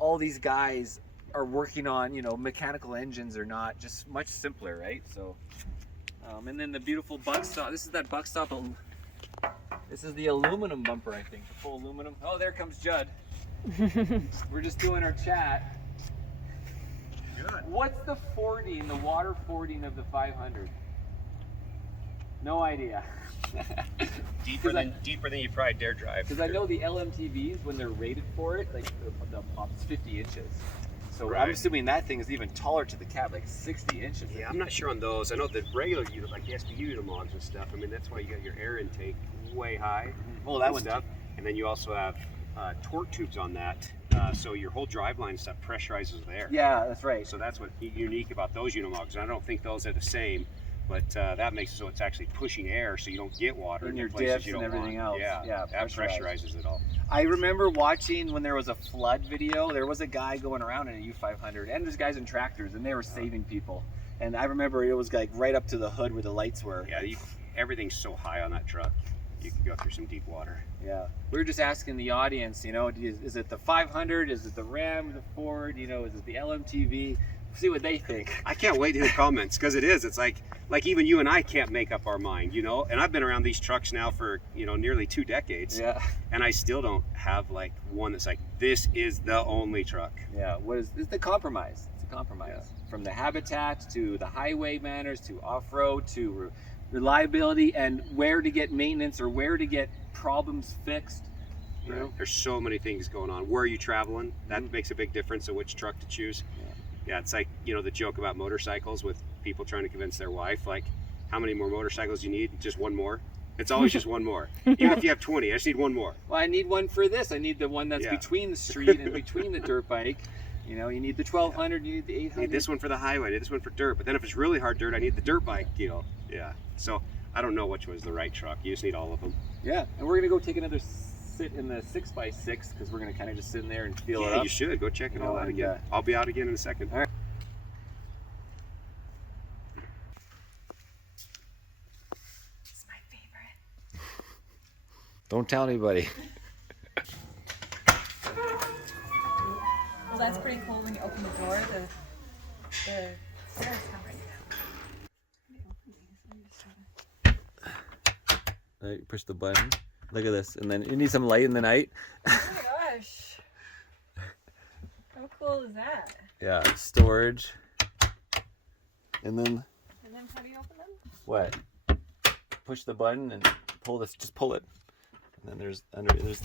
all these guys are working on, you know, mechanical engines are not just much simpler, right? So, and then the beautiful buckstop. This is that buckstop. This is the aluminum bumper, I think, the full aluminum. Oh, there comes Judd. We're just doing our chat. Good. What's the fording, the water fording of the 500? No idea. Deeper than you probably dare drive. Because I know the LMTVs, when they're rated for it, like the pop's 50 inches. So Right. I'm assuming that thing is even taller to the cab, like 60 inches. Yeah, I'm not sure on those. I know the regular like the SBU Unimogs and stuff. I mean, that's why you got your air intake way high. Well, that and one stuff. And then you also have torque tubes on that, so your whole driveline stuff pressurizes there. Yeah, that's right. So that's what's unique about those Unimogs. I don't think those are the same, but that makes it so it's actually pushing air, so you don't get water In your places dips you don't and everything want. else. Yeah, that pressurized. pressurizes it all. I remember watching when there was a flood video, there was a guy going around in a U500, and there's guys in tractors, and they were saving people. And I remember it was like right up to the hood where the lights were. Yeah, everything's so high on that truck. You can go through some deep water. Yeah, we were just asking the audience, you know, is it the 500? Is it the Ram, the Ford? You know, is it the LMTV? See what they think. I can't wait to hear comments, because it is. It's like even you and I can't make up our mind, you know. And I've been around these trucks now for, you know, nearly 2 decades. Yeah. And I still don't have like one that's like, this is the only truck. Yeah. It's the compromise? It's a compromise. Yeah. From the habitat to the highway manners to off-road to reliability and where to get maintenance or where to get problems fixed. You know? There's so many things going on. Where are you traveling? That makes a big difference of which truck to choose. Yeah, it's like, you know, the joke about motorcycles with people trying to convince their wife, like, how many more motorcycles do you need? Just one more? It's always just one more. Even if you have 20, I just need one more. Well, I need one for this. I need the one that's between the street and between the dirt bike. You know, you need the 1200, you need the 800. I need this one for the highway, I need this one for dirt. But then if it's really hard dirt, I need the dirt bike, you know. Yeah. So I don't know which one's the right truck. You just need all of them. Yeah. And we're going to go take another sit in the 6x6 because we're going to kind of just sit in there and feel it up. Yeah, you should. Go check it all out again. I'll be out again in a second. All right. It's my favorite. Don't tell anybody. Well, that's pretty cool when you open the door. The stairs come right down. Right, push the button. Look at this, and then you need some light in the night. Oh my gosh. How cool is that? Yeah, storage. And then And then how do you open them? what? Push the button and pull this. Just pull it. And then there's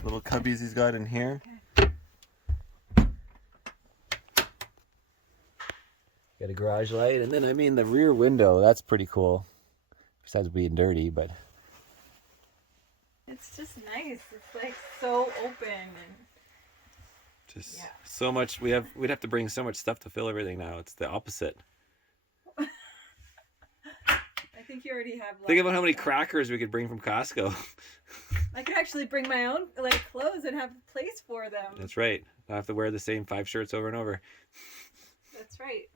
little cubbies he's got in here. Got a garage light, and then I mean the rear window. That's pretty cool. Besides being dirty, but It's just nice. It's like so open and just so much. We'd have to bring so much stuff to fill everything now. It's the opposite. I think you already have. Think about how many crackers we could bring from Costco. I could actually bring my own like clothes and have a place for them. That's right. I have to wear the same 5 shirts over and over. That's right.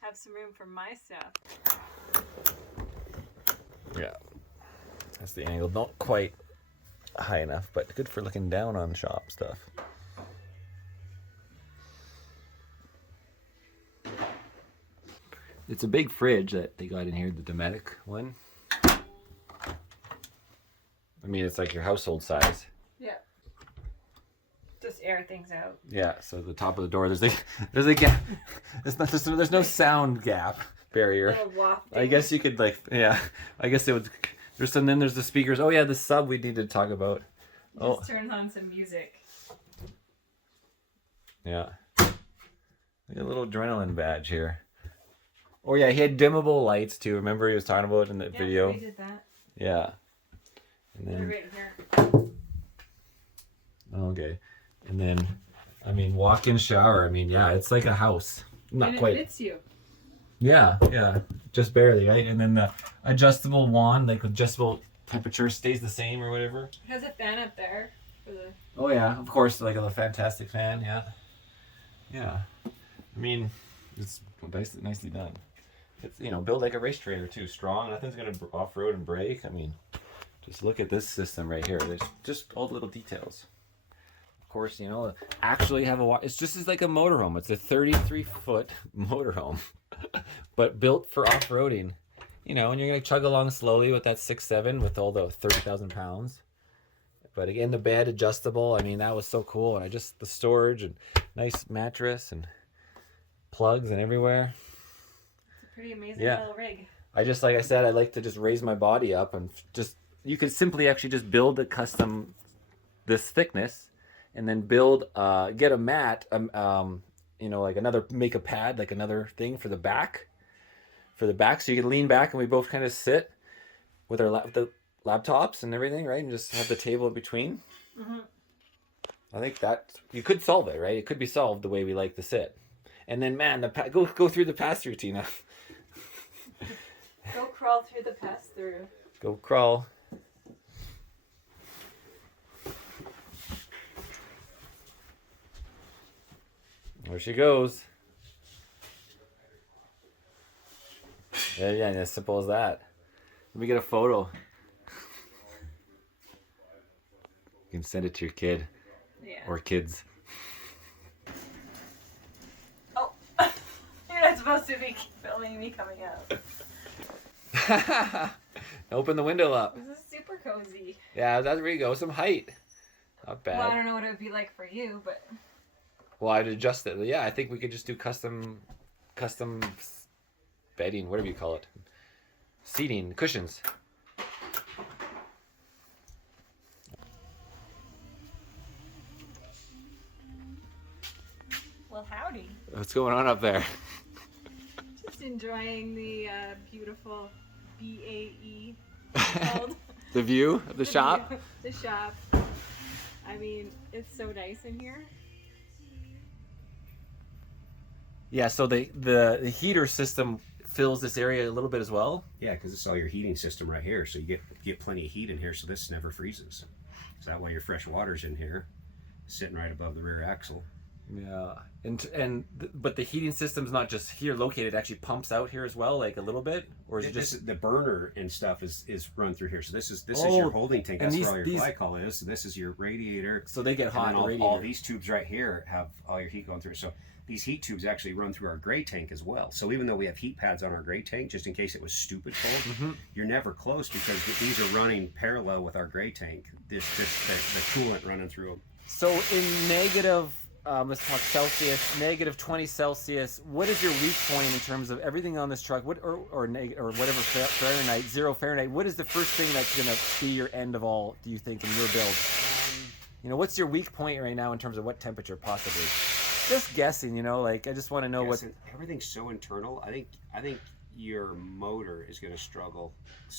Have some room for my stuff. Yeah. That's the angle. Not quite high enough, but good for looking down on shop stuff. It's a big fridge that they got in here, the Dometic one. I mean, it's like your household size. Yeah. Just air things out. Yeah, so the top of the door, there's a gap. There's no sound gap barrier. Little wafting. I guess you could I guess it would. Then there's the speakers. Oh yeah, the sub we need to talk about. Just turns on some music. Yeah. Look at a little adrenaline badge here. Oh yeah, he had dimmable lights too. Remember he was talking about in the video? We did that. Yeah. And They're then right here. okay. And then I mean walk-in shower. I mean, yeah, it's like a house. Not And quite. it fits you. Yeah, just barely, right? And then the adjustable wand, like adjustable temperature stays the same or whatever. It has a fan up there for the. Oh yeah, of course, like a fantastic fan, yeah. Yeah. I mean, it's nicely done. It's, built like a race trailer too, strong. Nothing's gonna off-road and brake. I mean, just look at this system right here. There's just all the little details. Of course, actually have it's just as like a motorhome. It's a 33-foot motorhome, but built for off-roading. And you're gonna chug along slowly with that 6.7 with all the 30,000 pounds. But again, the bed adjustable. I mean, that was so cool. And the storage and nice mattress and plugs and everywhere. It's a pretty amazing little rig. Like I said, I like to just raise my body up and you could simply actually just build a custom, this thickness, and then get a mat, make a pad, like another thing for the back. So you can lean back and we both kind of sit with our the laptops and everything, right? And just have the table in between. Mm-hmm. I think that you could solve it, right? It could be solved the way we like to sit. And then, man, go through the pass-through, Tina. Go crawl through the pass-through. Go crawl. There she goes. Yeah, as simple as that. Let me get a photo. You can send it to your kid. Yeah. Or kids. Oh, you're not supposed to be filming me coming out. Open the window up. This is super cozy. Yeah, that's where you go. Some height. Not bad. Well, I don't know what it would be like for you, but. Well, I'd adjust it. Yeah, I think we could just do custom bedding, whatever you call it. Seating, cushions. Well, howdy. What's going on up there? Just enjoying the beautiful BAE. Called. The view of the shop? View, the shop. I mean, it's so nice in here. Yeah, so the heater system fills this area a little bit as well. Yeah, because it's all your heating system right here, so you get plenty of heat in here, so this never freezes. So that way your fresh water's in here, sitting right above the rear axle. Yeah, but the heating system's not just here located; it actually pumps out here as well, like a little bit, or is it just the burner and stuff is run through here? So this is your holding tank. That's where all your glycol is. So this is your radiator. So they get hot. All these tubes right here have all your heat going through. So these heat tubes actually run through our gray tank as well. So even though we have heat pads on our gray tank, just in case it was stupid cold, you're never close because these are running parallel with our gray tank. The coolant running through them. So in negative, let's talk Celsius, negative 20 Celsius. What is your weak point in terms of everything on this truck? What or whatever Fahrenheit, 0 Fahrenheit? What is the first thing that's gonna be your end of all? Do you think in your build? What's your weak point right now in terms of what temperature possibly? Just guessing, I just want to know what. Everything's so internal. I think your motor is going to struggle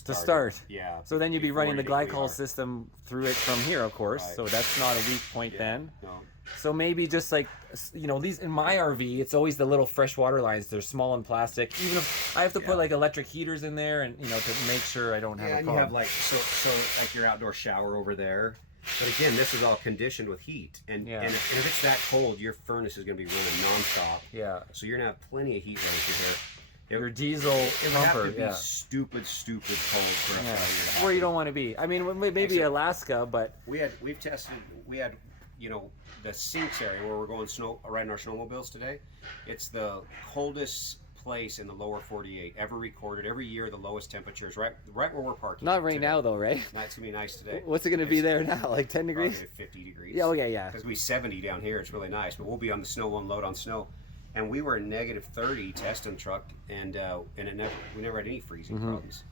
to start. Yeah. So then you'd be running the glycol system through it from here, of course. Right. So that's not a weak point then. No. So maybe just like, these in my RV, it's always the little freshwater lines. They're small and plastic. Even if I have to put like electric heaters in there and, to make sure I don't have a problem. And you have like, so like your outdoor shower over there. But again, this is all conditioned with heat, and Yeah. and if it's that cold, your furnace is going to be running nonstop. Yeah. So you're gonna have plenty of heat running through here. Your diesel It would have pumper, to be yeah. stupid cold for us Yeah. out here. Where you don't want to be. I mean, maybe Except- Alaska, but We've tested. We had, you know, the Sinks area where we're going riding our snowmobiles today. It's the coldest place in the lower 48 ever recorded. Every year, the lowest temperatures, right where we're parking. not right today. now though, right? It's gonna be nice today. What's it going to be It's there now? Like 10 degrees? Probably 50 degrees. Yeah, okay, yeah. Because we 70 down here, it's really nice. But we'll be on the snow, unload on snow, and we were in negative 30 testing truck, and we never had any freezing problems.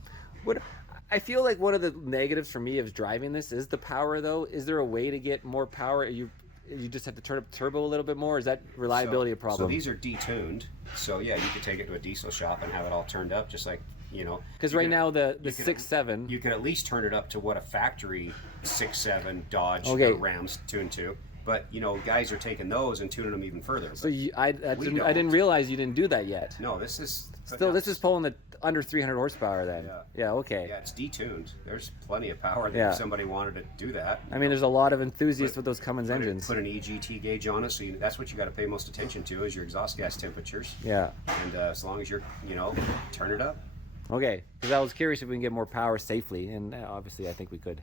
What I feel like one of the negatives for me of driving this is the power though. Is there a way to get more power? You just have to turn up the turbo a little bit more? Is that reliability a problem? So these are detuned. So yeah, you could take it to a diesel shop and have it all turned up, just like, you know. Because you right can- now the you can- 6.7. You can at least turn it up to what a factory 6.7 Dodge Okay. Rams tune to. But you know, guys are taking those and tuning them even further. So I We didn't don't. realize you didn't do that yet. No, this is Still, this is pulling the under 300 horsepower then. Yeah. Yeah, okay. Yeah, it's detuned. There's plenty of power there Yeah. if somebody wanted to do that. I mean, there's a lot of enthusiasts with those Cummins engines. Put an EGT gauge on it, so that's what you got to pay most attention to is your exhaust gas temperatures. Yeah. And as long as you're, you know, turn it up. Okay. Because I was curious if we can get more power safely, and obviously I think we could.